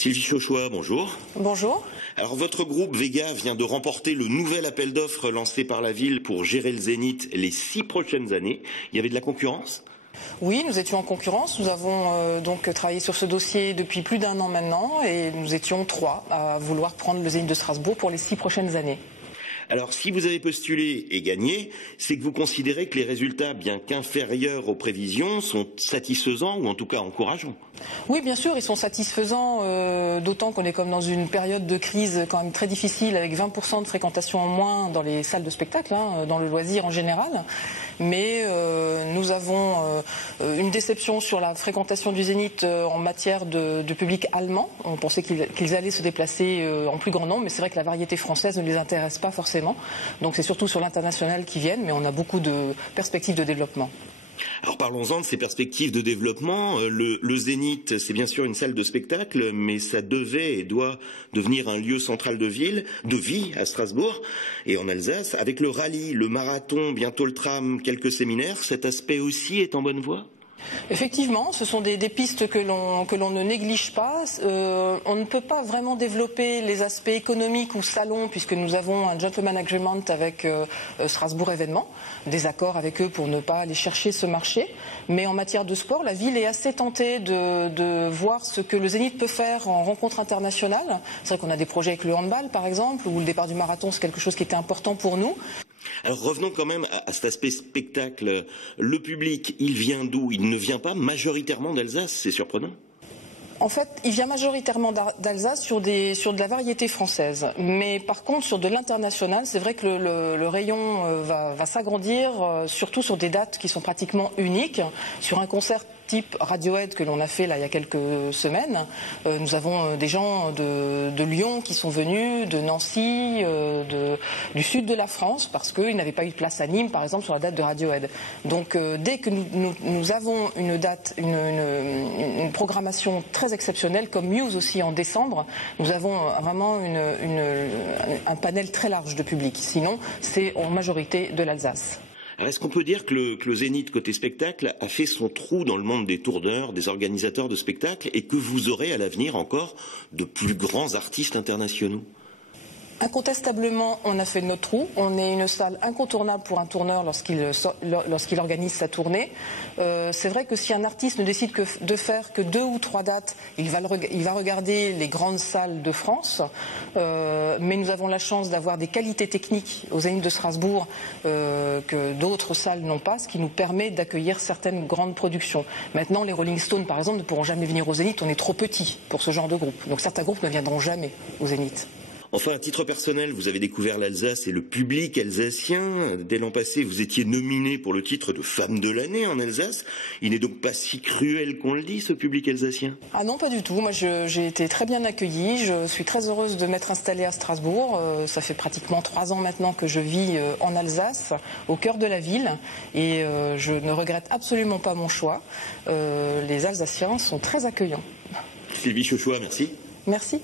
Sylvie Chauchois, bonjour. Bonjour. Alors votre groupe Vega vient de remporter le nouvel appel d'offres lancé par la ville pour gérer le Zénith les 6 prochaines années. Il y avait de la concurrence ? Oui, nous étions en concurrence. Nous avons donc travaillé sur ce dossier depuis plus d'1 an maintenant et nous étions 3 à vouloir prendre le Zénith de Strasbourg pour les 6 prochaines années. Alors si vous avez postulé et gagné, c'est que vous considérez que les résultats, bien qu'inférieurs aux prévisions, sont satisfaisants ou en tout cas encourageants. Oui, bien sûr, ils sont satisfaisants, d'autant qu'on est comme dans une période de crise quand même très difficile, avec 20% de fréquentation en moins dans les salles de spectacle, dans le loisir en général. Mais nous avons une déception sur la fréquentation du Zénith en matière de public allemand. On pensait qu'ils allaient se déplacer en plus grand nombre, mais c'est vrai que la variété française ne les intéresse pas forcément. Donc c'est surtout sur l'international qu'ils viennent, mais on a beaucoup de perspectives de développement. Alors parlons-en de ces perspectives de développement. Le Zénith, c'est bien sûr une salle de spectacle, mais ça devait et doit devenir un lieu central de vie à Strasbourg et en Alsace. Avec le rallye, le marathon, bientôt le tram, quelques séminaires, cet aspect aussi est en bonne voie ? Effectivement, ce sont des pistes que l'on ne néglige pas. On ne peut pas vraiment développer les aspects économiques ou salons puisque nous avons un gentleman agreement avec Strasbourg Événements, des accords avec eux pour ne pas aller chercher ce marché. Mais en matière de sport, la ville est assez tentée de voir ce que le Zénith peut faire en rencontre internationale. C'est vrai qu'on a des projets avec le handball par exemple, ou le départ du marathon, c'est quelque chose qui était important pour nous. Alors revenons quand même à cet aspect spectacle. Le public, il vient d'où ? Il ne vient pas majoritairement d'Alsace, c'est surprenant. En fait, il vient majoritairement d'Alsace sur de la variété française. Mais par contre, sur de l'international, c'est vrai que le rayon va s'agrandir, surtout sur des dates qui sont pratiquement uniques. Sur un concert type Radiohead que l'on a fait là il y a quelques semaines, nous avons des gens de Lyon qui sont venus, de Nancy, du sud de la France, parce qu'ils n'avaient pas eu de place à Nîmes, par exemple, sur la date de Radiohead. Donc dès que nous avons une date, une programmation très exceptionnelle, comme Muse aussi en décembre, nous avons vraiment un panel très large de public. Sinon, c'est en majorité de l'Alsace. Alors est-ce qu'on peut dire que le Zénith côté spectacle a fait son trou dans le monde des tourneurs, des organisateurs de spectacles et que vous aurez à l'avenir encore de plus grands artistes internationaux ? Incontestablement, on a fait notre trou. On est une salle incontournable pour un tourneur lorsqu'il organise sa tournée. C'est vrai que si un artiste ne décide de faire que 2 ou 3 dates, il va regarder les grandes salles de France. Mais nous avons la chance d'avoir des qualités techniques au Zénith de Strasbourg que d'autres salles n'ont pas, ce qui nous permet d'accueillir certaines grandes productions. Maintenant, les Rolling Stones, par exemple, ne pourront jamais venir au Zénith. On est trop petits pour ce genre de groupe. Donc certains groupes ne viendront jamais au Zénith. Enfin, à titre personnel, vous avez découvert l'Alsace et le public alsacien. Dès l'an passé, vous étiez nominée pour le titre de femme de l'année en Alsace. Il n'est donc pas si cruel qu'on le dit, ce public alsacien ? Ah non, pas du tout. Moi, j'ai été très bien accueillie. Je suis très heureuse de m'être installée à Strasbourg. Ça fait pratiquement 3 ans maintenant que je vis en Alsace, au cœur de la ville. Et je ne regrette absolument pas mon choix. Les Alsaciens sont très accueillants. Sylvie Chauchois, merci. Merci.